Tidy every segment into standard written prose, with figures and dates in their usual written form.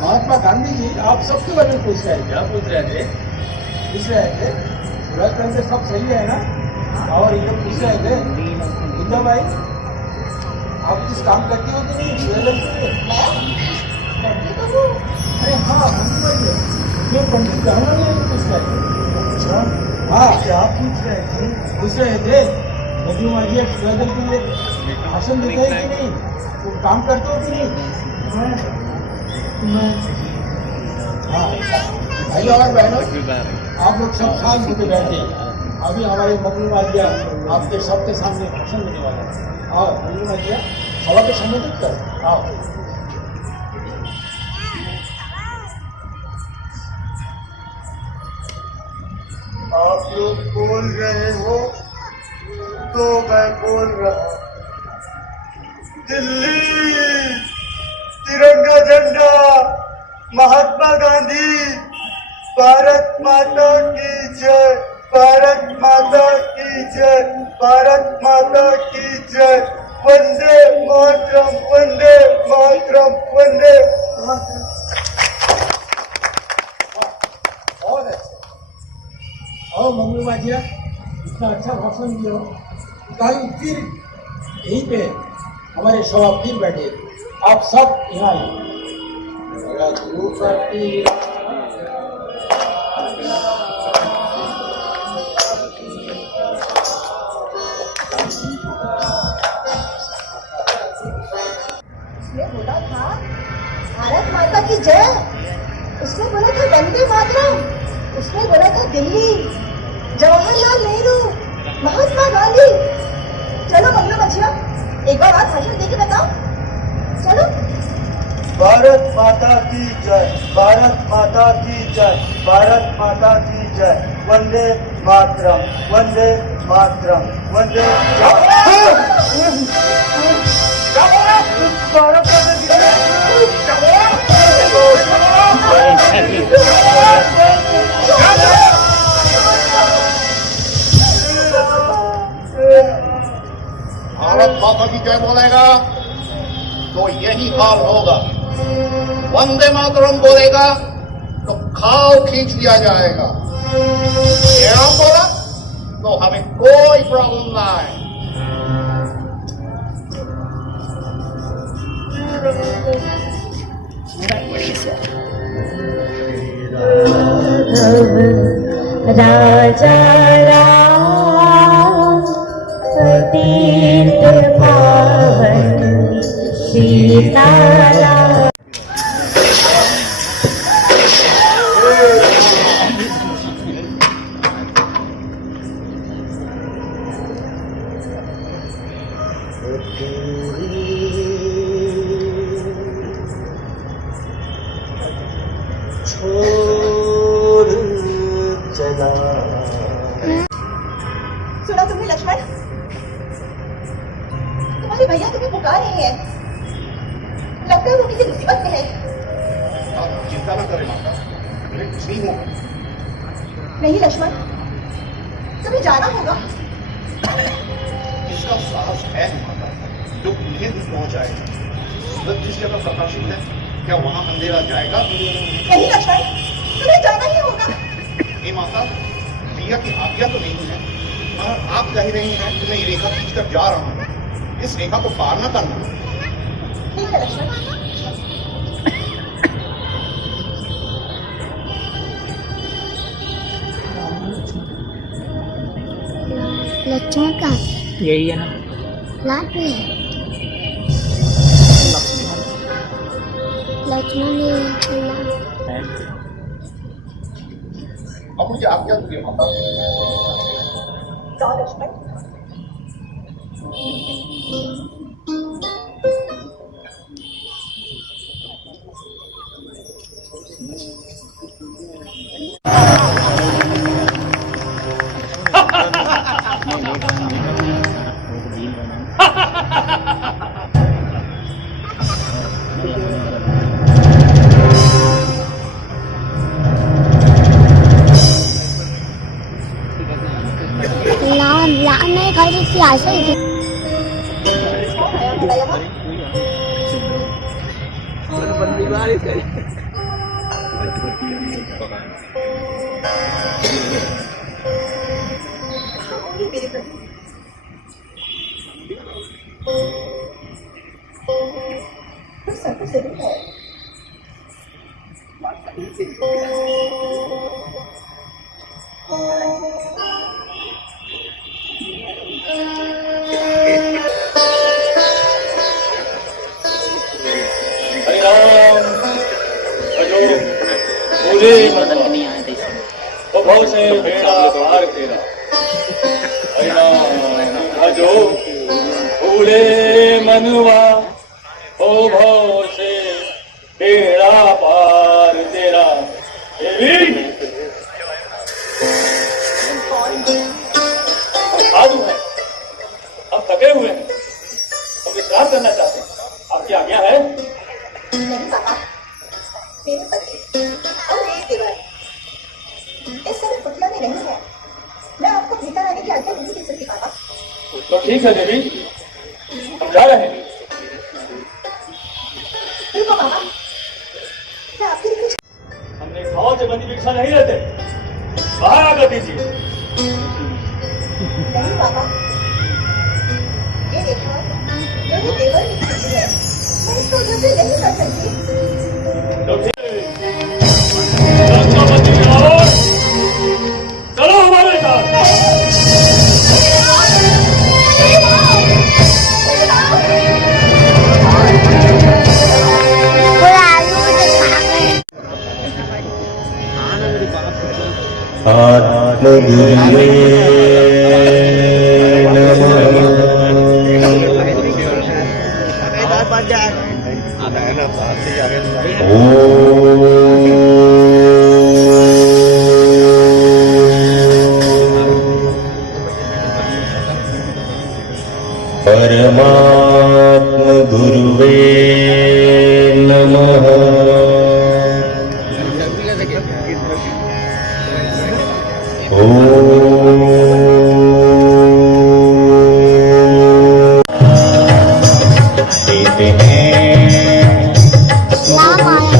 महात्मा गांधी जी आप सबके बारे में पूछ रहे थे, क्या पूछ रहे थे? पूछ रहे थे सूरज से सब सही है ना? और ये पूछ रहे थे बुद्धा भाई आप कुछ काम करती हो कि नहीं? अरे हाँ मंजू भाई ये पंडित जवाहरलाल नेहरू पूछ रहे थे। हाँ क्या पूछ रहे थे मंजू भाई सूरज के लिए भाषण देते हैं कि नहीं? तो काम करते हो कि नहीं? हाँ भाई और बहनों आप लोग सब शांत होकर बैठे। अभी हमारे मंजू भाई आपके सबके सामने भाषण देने वाला है। आओ मंजू भाई सभा के संबोधित कर आओ। आप लोग बोल रहे हो तो मैं बोल रहा हूँ। दिल्ली तिरंगा झंडा, महात्मा गांधी, भारत माता की जय, भारत माता की जय, भारत माता की जय, वंदे मातरम, वंदे मातरम, वंदे मातरम। बहुत अच्छा। और मंगलू भाजिया इतना अच्छा भाषण दिया, कल फिर यहीं पे हमारे सभा फिर बैठे। आप सब यहाँ आइए। उसने बोला था भारत माता की जय, उसने बोला था वंदे मातरम, उसने बोला था दिल्ली, जवाहरलाल नेहरू, महात्मा गांधी। चलो मंगलू बच्चिया एक बार और भाषण देके बताओ। चलो। भारत माता की जय, भारत माता की जय, भारत माता की जय, वंदे मातरम, वंदे मातरम, वंदे भारत माता की जय बोलेगा तो यही हाल होगा। वंदे मातरम बोलेगा तो खाओ खींच लिया जाएगा। ये राम बोला तो हमें कोई प्रॉब्लम ना है। राजा राम तीर्थ पावन सीताराम। छोड़ चला। सुना तुमने लक्ष्मण? तुम्हारे भैया तुम्हें पुकार रहे हैं। लगता है वो किसी मुसीबत में है। आप चिंता न करें माता, मैं कुछ नहीं होगा। नहीं लक्ष्मण, तुम्हें जाना होगा। इसका साहस है माता जो उन्हें दुख पहुंचाएगा। सूरज जिस जगह प्रकाशित है क्या वहां अंधेरा जाएगा? नहीं लक्ष्मण, तुम्हें जाना ही होगा। हे माता, भैया की आज्ञा तो नहीं है, मगर आप कह रही हैं कि मैं ये रेखा खींचकर जा रहा हूँ। इस रेखा को पार न करना। ठीक है लक्ष्मण। लक्ष्मण का यही है ना? लाट में लक्ष्मण अब मुझे आज्ञा दीजिए माता। जाओ लक्ष्मण। लाल नहीं खाई थी ऐसे ही कौन आया हमारा यहाँ? बंदी बारिश करी। आऊंगी मेरे प्रभु। तो सब कुछ जरूर है। हरे राम भजो भोले मनवा ओ भव से बेड़ा पार तेरा। हरे राम भजो भोले मनवा ओ भव से बेड़ा पार तेरा। देवी साधु है, अब थके हुए हैं, हम विश्राम करना चाहते हैं, आपकी आज्ञा है? नहीं बाबा, मेरे पति और मेरे देवर इस समय कुटिया में नहीं है। मैं आपको भीतर आने की आज्ञा नहीं दे सकती बाबा। तो ठीक है देवी, हम जा रहे हैं। रुको बाबा, मैं आपके लिए कुछ हमने खाओ से बंदी भिक्षा नहीं रहते, बाहर आकर दीजिए। नहीं बाबा, ये देखो मेरे देवर की छुट्टी है, मैं इसको उधर से नहीं कर सकती। तो ठीक है, रक्षा बंदी आओ, चलो हमारे साथ। पूरा आलू दिखा कर आत्मगुरुवे परमात्म गुरुवे नमः। लाम आया।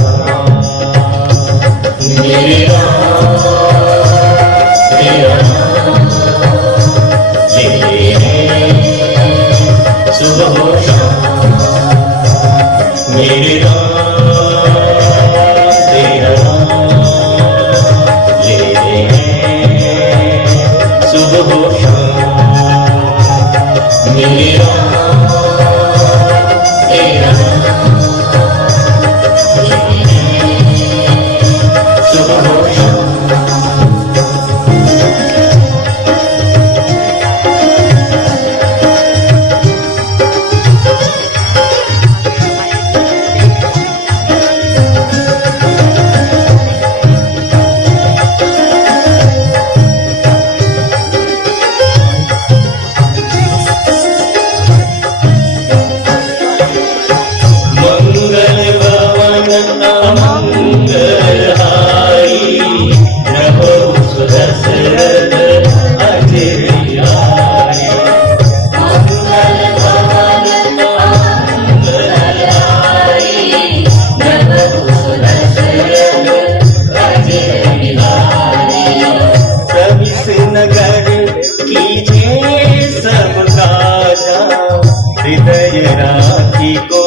हृदय राखी को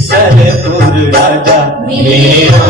सलपुर राजा मेरा